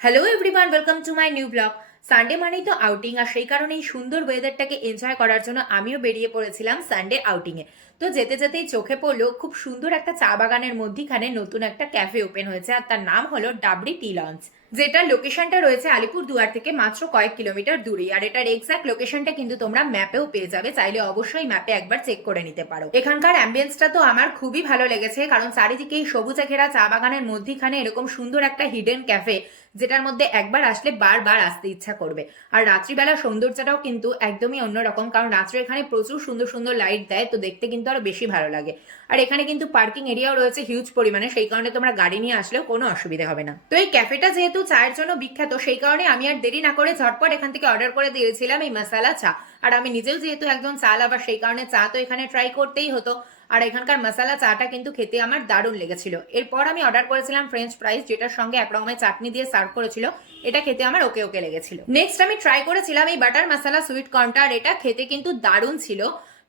Hello everyone, welcome to my new blog. Sunday মানেই তো outing, আর সেই কারণে এই সুন্দর ওয়েদারটাকে এনজয় করার জন্য আমিও বেরিয়ে পড়েছিলাম সানডে আউটিংয়ে। তো যেতে যেতেই চোখে পড়লো খুব সুন্দর একটা চা বাগানের মধ্যিখানে নতুন একটা ক্যাফে ওপেন হয়েছে, আর তার নাম হলো ডাবরি টি লঞ্চ, যেটা লোকেশনটা রয়েছে আলিপুরদুয়ার থেকে মাত্র কয়েক কিলোমিটার দূরে। আর এটার এক্সাক্ট লোকেশনটা কিন্তু তোমরা ম্যাপেও পেয়ে যাবে, চাইলে অবশ্যই ম্যাপে একবার চেক করে নিতে পারো। এখানকার অ্যাম্বিয়েন্সটা তো আমার খুবই ভালো লেগেছে, কারণ চারিদিকে এই সবুজে ঘেরা চা বাগানের মধ্যিখানে এরকম সুন্দর একটা হিডেন ক্যাফে, যেটার মধ্যে একবার আসলে বারবার আসতে ইচ্ছা করবে। আর রাত্রিবেলা সৌন্দর্যটাও কিন্তু একদমই অন্যরকম, কারণ রাত্রে এখানে প্রচুর সুন্দর সুন্দর লাইট দেয়, তো দেখতে কিন্তু আরো বেশি ভালো লাগে। আর এখানে কিন্তু পার্কিং এরিয়াও রয়েছে হিউজ পরিমাণে, সেই কারণে তোমরা গাড়ি নিয়ে আসলেও কোনো অসুবিধা হবে না। তো এই ক্যাফেটা যেহেতু চায়ের জন্য বিখ্যাত, সেই কারণে আমি আর দেরি না করে ঝটপট এখান থেকে অর্ডার করে দিয়েছিলাম এই মশালা চা। আর আমি নিজেও যেহেতু একজন চা লাভার, সেই কারণে চা তো এখানে ট্রাই করতেই হতো। আর এখানকার মশালা চাটা কিন্তু খেতে আমার দারুণ লেগেছিল। এরপর আমি অর্ডার করেছিলাম ফ্রেঞ্চ ফ্রাইস, যেটার সঙ্গে এক রকমের চাটনি দিয়ে সার্ভ করেছিল। এটা খেতে আমার ওকে ওকে লেগেছিল। নেক্সট আমি ট্রাই করেছিলাম এই বাটার মশালা সুইট কর্নটা, আর এটা খেতে কিন্তু দারুণ ছিল।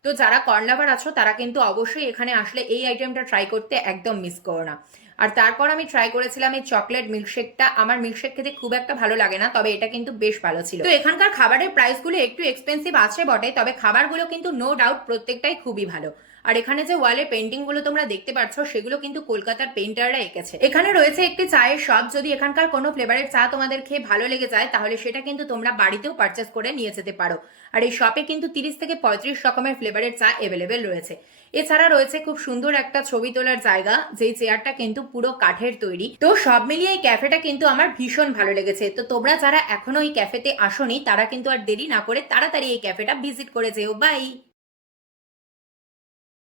তো যারা কর্ন লাভার আছো তারা কিন্তু অবশ্যই এখানে আসলে এই আইটেমটা ট্রাই করতে একদম মিস করো না। আর তারপর আমি ট্রাই করেছিলাম এই চকলেট মিল্কশেকটা। আমার মিল্কশেক খেতে খুব একটা ভালো লাগে না, তবে এটা কিন্তু বেশ ভালো ছিল। তো এখানকার খাবারের প্রাইসগুলো একটু এক্সপেন্সিভ আছে বটে, তবে খাবারগুলো কিন্তু নো ডাউট প্রত্যেকটাই খুবই ভালো। আর এখানে যে ওয়ালের পেন্টিং গুলো তোমরা দেখতে পাচ্ছ, সেগুলো কিন্তু কলকাতার পেইন্টাররা এঁকেছে। এখানে রয়েছে একটি চায়ের শপ, যদি এখানকার কোনো ফ্লেভারের চা তোমাদের খেয়ে ভালো লেগে যায় তাহলে সেটা কিন্তু তোমরা বাড়িতেও পারচেস করে নিয়ে যেতে পারো। আর এই শপে কিন্তু 30 থেকে 35 রকমের ফ্লেভারের চা এভেলেবেল রয়েছে। এছাড়া রয়েছে খুব সুন্দর একটা ছবি তোলার জায়গা, যেই চেয়ারটা কিন্তু পুরো কাঠের তৈরি। তো সব মিলিয়ে এই ক্যাফেটা কিন্তু আমার ভীষণ ভালো লেগেছে। তো তোমরা যারা এখনো এই ক্যাফেতে আসোনি তারা কিন্তু আর দেরি না করে তাড়াতাড়ি এই ক্যাফেটা ভিজিট করে যেও। বাই।